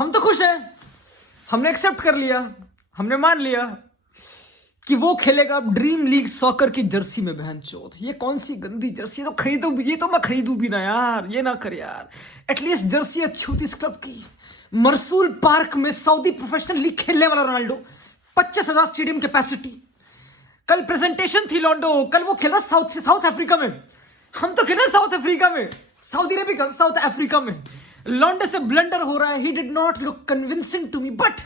हम तो खुश हैं, हमने एक्सेप्ट कर लिया, हमने मान लिया कि वो खेलेगा ड्रीम लीग सॉकर की जर्सी में। बहन चोद, ये कौन सी गंदी जर्सी, तो खरीदू, ये तो मैं खरीदू भी ना यार, ये ना कर यार। एटलीस्ट जर्सी अच्छी होती इस क्लब की। मरसूल पार्क में सऊदी प्रोफेशनल लीग खेलने वाला रोनाल्डो, 25,000 स्टेडियम कैपेसिटी। कल प्रेजेंटेशन थी लॉन्डो, कल वो खेला साउथ अफ्रीका में। हम तो खेले साउथ अफ्रीका में, सऊदी अरेबिया, साउथ अफ्रीका में। लॉन्डो से ब्लंडर हो रहा है, he did not look convincing to me, but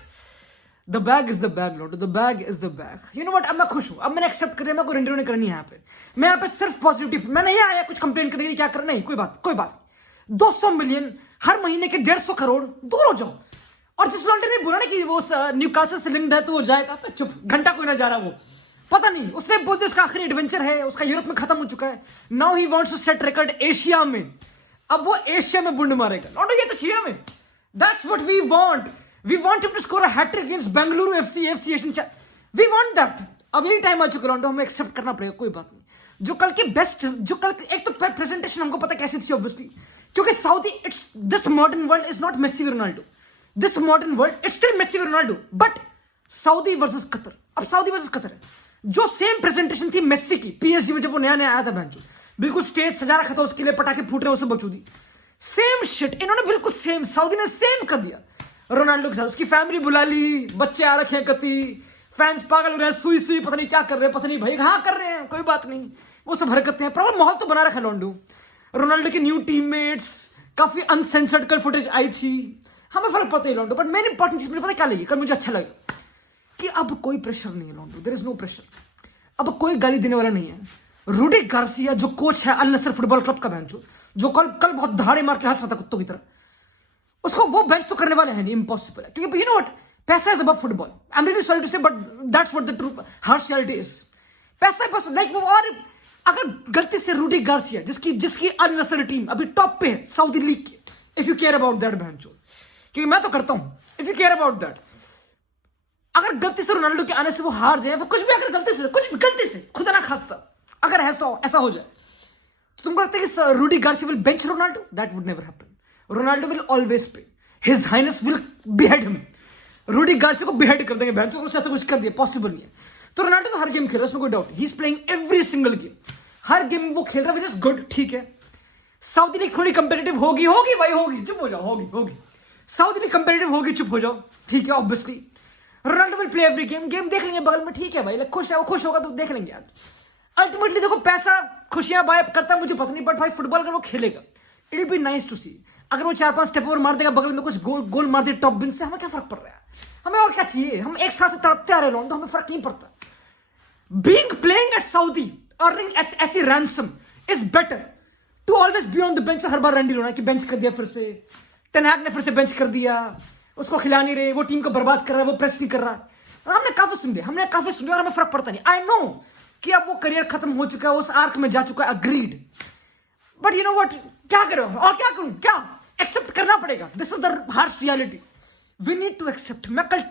the bag is the bag लॉन्डो, the bag is the bag. You know what, अब मैं खुश हूं, अब मैंने एक्सेप्ट कर लिया, मैं कोई रेंडर नहीं करनी है यहाँ पे। मैं यहाँ पे सिर्फ पॉजिटिव, मैं नहीं आया कुछ कंप्लेन करने के लिए, क्या करना, नहीं, कोई बात 200 मिलियन हर महीने के 150 करोड़, दूर हो जाओ। और जिस लॉन्डो ने बोला ना कि वो न्यूकासल से लिंक्ड है तो वो जाएगा, चुप, घंटा कोई ना जा रहा, वो पता नहीं, उसने बोल दिया उसका आखिरी एडवेंचर है, उसका यूरोप में खत्म हो चुका है। Now he wants to set record Asia में, अब वो एशिया में बुंड मारेगा। लॉन्डो ये तो चाहिए हमें, that's what we want. We want him to score a hattrick against Bengaluru FC Asian, we want that. अब यही टाइम आ चुका लॉन्डो, हमें एक्सेप्ट करना पड़ेगा, कोई बात नहीं। जो कल के बेस्ट, जो कल एक तो प्रेजेंटेशन हमको पता कैसी थी ऑब्वियसली, क्योंकि Saudi, it's this modern world is not Messi Ronaldo, this modern world it's still Messi Ronaldo, but Saudi versus Qatar. अब सऊदी वर्सेस कतर है, जो सेम प्रेजेंटेशन थी मेसी की पीएसजी में जब वो नया आया था, बहनचोद, बिल्कुल स्टेज सजा रखा था उसके लिए, पटाखे फूट रहे उसे बकचोदी, सेम शिट इन्होंने बिल्कुल सेम, सऊदी ने सेम कर दिया रोनाल्डो के साथ। उसकी फैमिली बुला ली, बच्चे आ रखे हैं, कति फैंस पागल हो रहे हैं, सुई पता नहीं क्या कर रहे हैं, पता नहीं भाई, हाँ कर रहे हैं, कोई बात नहीं, वो सब हरकतें हैं, प्रॉपर माहौल तो बना रखा लॉन्डो। रोनाल्डो के न्यू टीममेट्स, काफी अनसेंसर्ड कल फुटेज आई थी, हमें फर्क पड़ता है लॉन्डो, बट मेन इंपॉर्टेंट चीज मुझे पता क्या लगी, कल मुझे अच्छा लगा कि अब कोई प्रेशर नहीं है लॉन्डो, देयर इज नो प्रेशर, अब कोई गाली देने वाला नहीं है। रूडी गार्सिया जो कोच है अल नसर फुटबॉल क्लब का, बेंच जो कल बहुत धाड़े मार के हंस रहा था कुत्तों की तरह, उसको वो बेंच तो करने वाले हैं नहीं, इम्पॉसिबल है, क्योंकि यू नो व्हाट, पैसा is above football. I am really sorry to say, but that's what the true harsh reality is. पैसा बस लाइक वो, और अगर गलती से रूडी गार्सिया जिसकी अल नसर टीम अभी टॉप पे है सऊदी लीग की, if you care about that bench, क्योंकि मैं तो करता हूं, if you care about that, अगर गलती से रोनाल्डो के आने से वो हार जाए, वो कुछ भी अगर गलती से खुदा ना खास्ता अगर ऐसा हो जाए, तो तुमको लगता है कि Rudi Garcia will bench Ronaldo? That would never happen. Ronaldo will always pay, his highness will behead him. Rudi Garcia को बिहेड कर देंगे बेंच, उसने ऐसा कुछ कर दिया, पॉसिबल नहीं है। तो रोनाल्डो तो हर गेम खेल रहा है, उसमें कोई doubt, he is playing every single game, her game वो खेल रहा है, विच इज गुड, ठीक है। सऊदी लीग थोड़ी कंपेटिटिव होगी भाई, होगी, चुप हो जाओ, होगी सऊदी लीग कंपेटिटिव होगी, चुप हो जाओ, ठीक है, obviously. Ronaldo will play every game देख लेंगे बगल में, ठीक है भाई, खुश है वो, खुश होगा तो देख लेंगे यार। अल्टीमेटली देखो, पैसा खुशियां बाय करता है मुझे पता नहीं, बट भाई फुटबॉल अगर वो खेलेगा, it will be nice to see. अगर वो 4-5 स्टेप ओवर मार देगा, बगल में कुछ गोल मार दे टॉप बिन से, हमें क्या फर्क पड़ रहा है, हमें और क्या चाहिए, हम एक साथ से तड़पते आ रहे हैं, तो हमें फर्क नहीं पड़ता। Being playing at Saudi, earning ऐसी ransom is better to always be on the bench. हर बार रैंडी रोना कि बेंच कर दिया, फिर से टेन हैग ने फिर से बेंच कर दिया, उसको खिला नहीं रहे, वो टीम को बर्बाद कर रहा है, वो प्रेस नहीं कर रहा। हमने काफी सुन लिया और हमें फर्क पड़ता नहीं। आई नो कि अब वो करियर खत्म हो चुका है, उस आर्क में जा चुका है, agreed, but you know what, क्या करो और क्या करूं, क्या एक्सेप्ट करना पड़ेगा, this is the harsh reality, we need to accept. मैं कल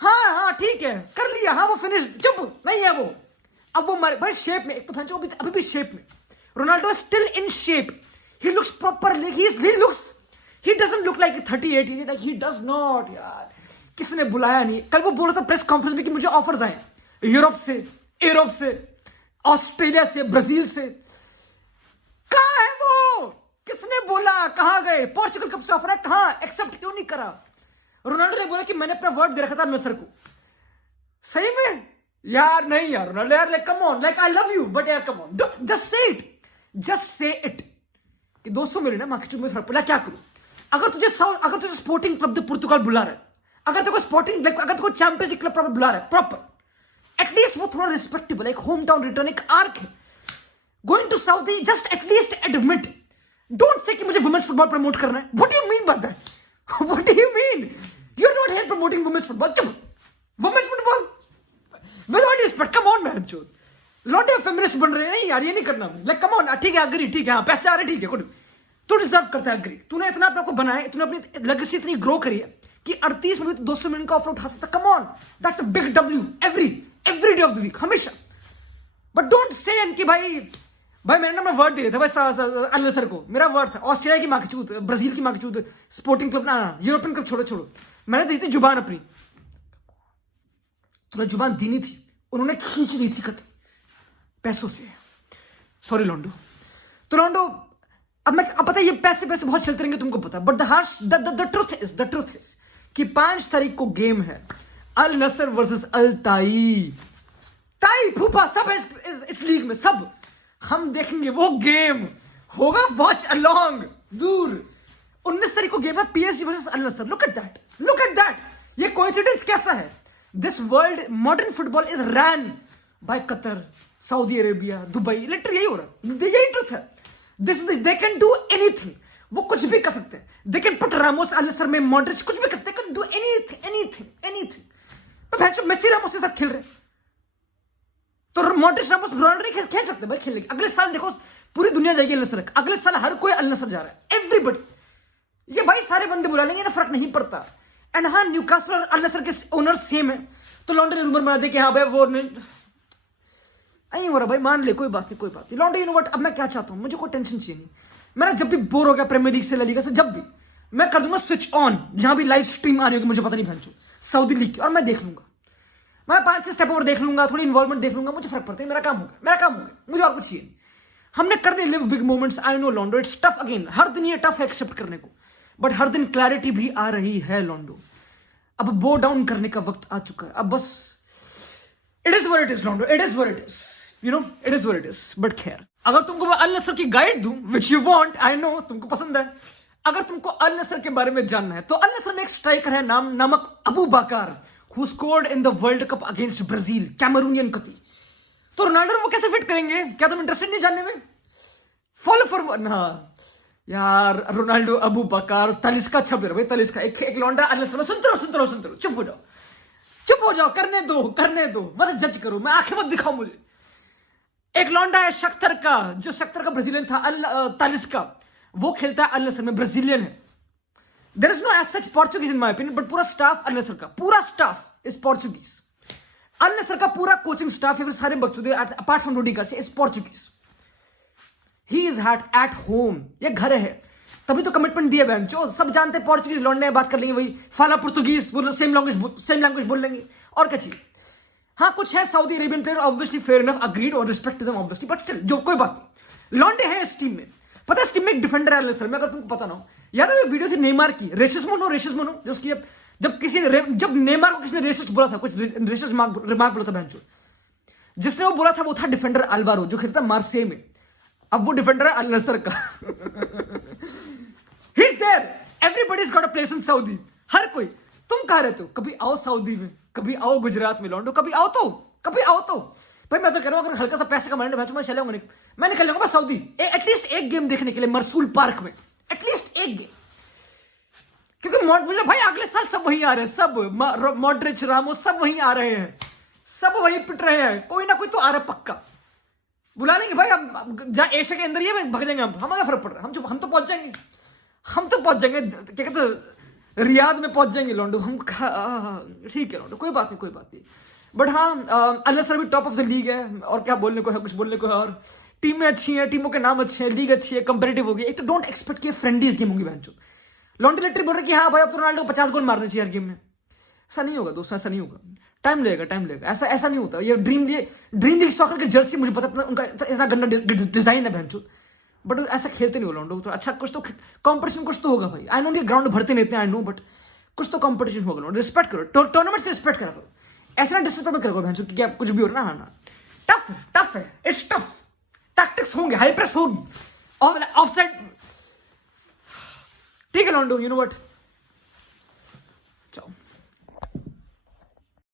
हाँ ठीक है कर लिया, हाँ वो फिनिश, चुप नहीं है वो, अब वो बड़े शेप में, एक तो अभी भी शेप में, Ronaldo is still in shape, he looks proper, he doesn't look like 38, like he does not यार। किसने बुलाया नहीं, कल वो बोल रहा था प्रेस कॉन्फ्रेंस में कि मुझे ऑफर्स आए यूरोप से, ऑस्ट्रेलिया से, ब्राजील से, कहां है वो, किसने बोला, कहां गए, पोर्चुगल कब से ऑफर है, कहां, एक्सेप्ट क्यों नहीं करा? रोनाल्डो ने बोला कि मैंने अपना वर्ड दे रखा था नसर को, सही में यार, नहीं यार रोनाल्डो यार, like come on, like I love you, but यार come on, just say it कि 200 मिलियन है, मार्केट में फर्क पड़ा, क्या करूं? अगर तुझे स्पोर्टिंग क्लब द पुर्तगाल बुला रहा है, अगर तेरे चैंपियंस लीग क्लब बुला रहा है प्रॉपर, एटलीस्ट वो थोड़ा रिस्पेक्टेबल, एक होम टाउन रिटर्न, एक आर्क है। Going to Saudi, just at least admit, don't say कि मुझे वुमेन्स फुटबॉल प्रमोट करना है, what do you mean by that, what do you mean, you are not here promoting women's football, चुप, women's football with all respect, come on man, चोद lot of feminist बन रहे हैं, नहीं यार ये नहीं करना, लाइक कम ऑन, ठीक है अग्री, ठीक है, हाँ पैसे आ रहे, ठीक है, गुड, तू डिजर्व करता है, अग्री, तूने इतना अपने को बनाया, तूने अपनी लेगेसी इतनी ग्रो करी है कि 38 में भी 200 मिलियन का ऑफर उठा सकता, come on, that's a big W every day of the week, हमेशा। बट डोंट से कि भाई भाई मैंने ना मैं वर्ड दिया था भाई अल नसर को, मेरा वर्ड था ऑस्ट्रेलिया की माँ की चूत, ब्राजील की माँ की चूत, स्पोर्टिंग क्लब ना, यूरोपियन क्लब छोड़ो, मैंने दी थी जुबान अपनी, तुम्हें जुबान देनी थी, उन्होंने खींच ली थी कति पैसों से। सॉरी लॉन्डो। तो लॉन्डो अब पता है ये पैसे बहुत चलते रहेंगे, तुमको पता, बट द ट्रुथ इज कि 5 तारीख को गेम है, अल नसर वर्सेस अल ताई फूफा सब है इस लीग में, सब हम देखेंगे वो गेम होगा, वॉच अलोंग दूर। 19 तारीख को गेम है PSG versus Al Nassr. Look at that, ये कोइंसिडेंस कैसा है? This world modern football is run by Qatar, Saudi Arabia, Dubai, literally यही हो रहा है, यही ट्रुथ है। दे कैन डू एनीथिंग, वो कुछ भी कर सकते हैं। They can put Ramos Al Nassr में, मॉड्रिच कुछ भी कर सकते हैं, can do anything. Messi Ramos के साथ खेल रहे, तो मॉड्रिच रामोस रोनाल्डो नहीं खेल सकते भाई, खेलेंगे अगले साल। देखो पूरी दुनिया जाएगी अल नसर, अगले साल हर कोई अल नसर जा रहा है, एवरीबडी। ये भाई सारे बंदे बुला लेंगे ना, फर्क नहीं पड़ता। एंड हाँ, न्यूकासल और अल नसर के ओनर सेम है, तो लॉन्डो ने रूमर बना दिया कि हाँ भाई वो नहीं हो रहा भाई, मान ले, कोई बात नहीं। लॉन्डो यू नो व्हाट, अब मैं क्या चाहता हूं, मुझे कोई टेंशन चाहिए नहीं। मेरा जब भी बोर हो गया प्रीमियर लीग से, ला लीगा से, जब भी मैं कर दूंगा स्विच ऑन, जहां भी लाइव स्ट्रीम आ रही होगी, मुझे पता नहीं भैंचो, सऊदी लीग की, और मैं देख लूंगा, मैं 5-6 स्टेप और देख लूंगा, थोड़ी इन्वॉल्वमेंट देख लूंगा, मुझे फर्क पड़ता है, मेरा काम हो गया, मुझे और कुछ चाहिए। हमने करने live big moments, I know लॉन्डो, इट्स टफ अगेन, हर दिन ये टफ है एक्सेप्ट करने को, बट हर दिन क्लैरिटी भी आ रही है लॉन्डो। अब बो डाउन करने का वक्त आ चुका है, अब बस it is what it is लॉन्डो, it is what it is, you know, it is what it is. But खैर, अगर तुमको मैं अल नसर की गाइड दूं, which you want, I know तुमको पसंद है, अगर तुमको अल नसर के बारे में जानना है, तो अल नसर में एक स्ट्राइकर है नामक अबू बकर, who scored in the World Cup against Brazil, Cameroonian कति। तो रोनाल्डो वो कैसे फिट करेंगे? क्या तुम इंटरेस्टेड नहीं जानने में? फॉलो फॉर हाँ यार, रोनाल्डो, अबू बकर, तलिस्का छबीर भाई, तलिस्का एक लौंडा अल नसर में। सुनते रहो, चुप हो जाओ, करने दो, मत जज करो, मैं आंखें मत दिखाओ मुझे। एक लौंडा है शख्तर का, जो शख्तर का ब्राजीलियन था, तलिस्का, वो खेलता है अल नसर में, ब्राजीलियन है। There is no as such Portuguese in my opinion, but पूरा स्टाफ अल नसर का, पूरा staff is Portuguese. Al Nassr का पूरा कोचिंग स्टाफ है, सारे बच्चों अपार्ट फ्रॉम रोडिगर से, is Portuguese. He is at home, ये घर है, तभी तो कमिटमेंट दिए बहन जो सब जानते हैं। पोर्चुगीज लौंडे बात कर लेंगे, वही फाला पुर्तुगीज, सेम लैंग्वेज बोल लेंगे, और क्या चाहिए। हाँ कुछ है Saudi Arabian player, obviously fair enough, agreed और respect to them obviously, but still जो कोई बात नहीं, लौंडे हैं इस टीम में। पता है इस टीम में एक डिफेंडर है अल नसर में, अगर तुमको पता ना हो, याद है वीडियो थी नेमार की, रेसिस्ट मोनो, जो उसकी जब नेमार को किसी ने रेसिस्ट बोला था, कुछ रेसिस्ट रिमार्क बोला था बहनचो, जिसने वो बोला था वो था डिफेंडर अल्वारो, जो खेलता था मार्से में। अब वो डिफेंडर है अल नसर का। He is there, everybody is got a place in Saudi, हर कोई। तुम कहाँ रहते हो? कभी आओ सऊदी में, कभी आओ गुजरात में लॉन्डो, कभी आओ तो भाई। मैं तो कह रहा हूं, अगर हल्का सा पैसे कमाने मैं चले जाऊंगा, मैं निकल जाऊंगा सऊदी, एटलीस्ट एक गेम देखने के लिए मरसूल पार्क में, एटलीस्ट एक गेम। क्योंकि मुझे भाई अगले साल सब वहीं आ रहे हैं, सब मॉड्रिच, रामोस सब वहीं आ रहे हैं, सब वहीं पिट रहे हैं, कोई ना कोई तो आ रहा है पक्का। बुला लेंगे भाई, हम जहां एशिया के अंदर ही है, भग जाएंगे हम, हमारा फर्क पड़ रहा है, हम तो पहुंच जाएंगे, क्या कहते हैं, रियाद में पहुंच जाएंगे लॉन्डो हम। ठीक है लॉन्डो, कोई बात नहीं। बट हाँ, अल नसर भी टॉप ऑफ द लीग है, और क्या बोलने को है, कुछ बोलने को है, और टीमें अच्छी हैं, टीमों के नाम अच्छे हैं, लीग अच्छी है, कंपेटिटिव होगी। एक तो डोंट एक्सपेक्ट कि फ्रेंडलीज गेम होगी बहनचोद। लॉन्डो लिटरी बोल रहे कि हाँ भाई अब तो रोनाल्डो को 50 गोल मारने चाहिए हर गेम में। ऐसा नहीं होगा दोस्तों, ऐसा नहीं होगा, टाइम लगेगा, ऐसा नहीं होता। ये ड्रीम लीग सॉकर की जर्सी, मुझे पता उनका इतना गंदा डिजाइन है बहनचोद, बट ऐसा खेलते नहीं हो लॉन्डो। तो अच्छा कुछ तो कॉम्पिटिशन कुछ तो होगा भाई। आई नो ये ग्राउंड भरते नहीं, आई नो, बट कुछ तो कॉम्पिटिशन होगा। रिस्पेक्ट करो, टूर्नामेंट से रिस्पेक्ट करा करो, ऐसा ना डिसरिस्पेक्ट करो बहनचोद कि आप कुछ भी हो रहा ना। टफ है, इट्स टफ, टैक्टिक्स होंगे, हाई प्रेस होगी, ऑफसाइड। ठीक है लॉन्डो, यू नो व्हाट,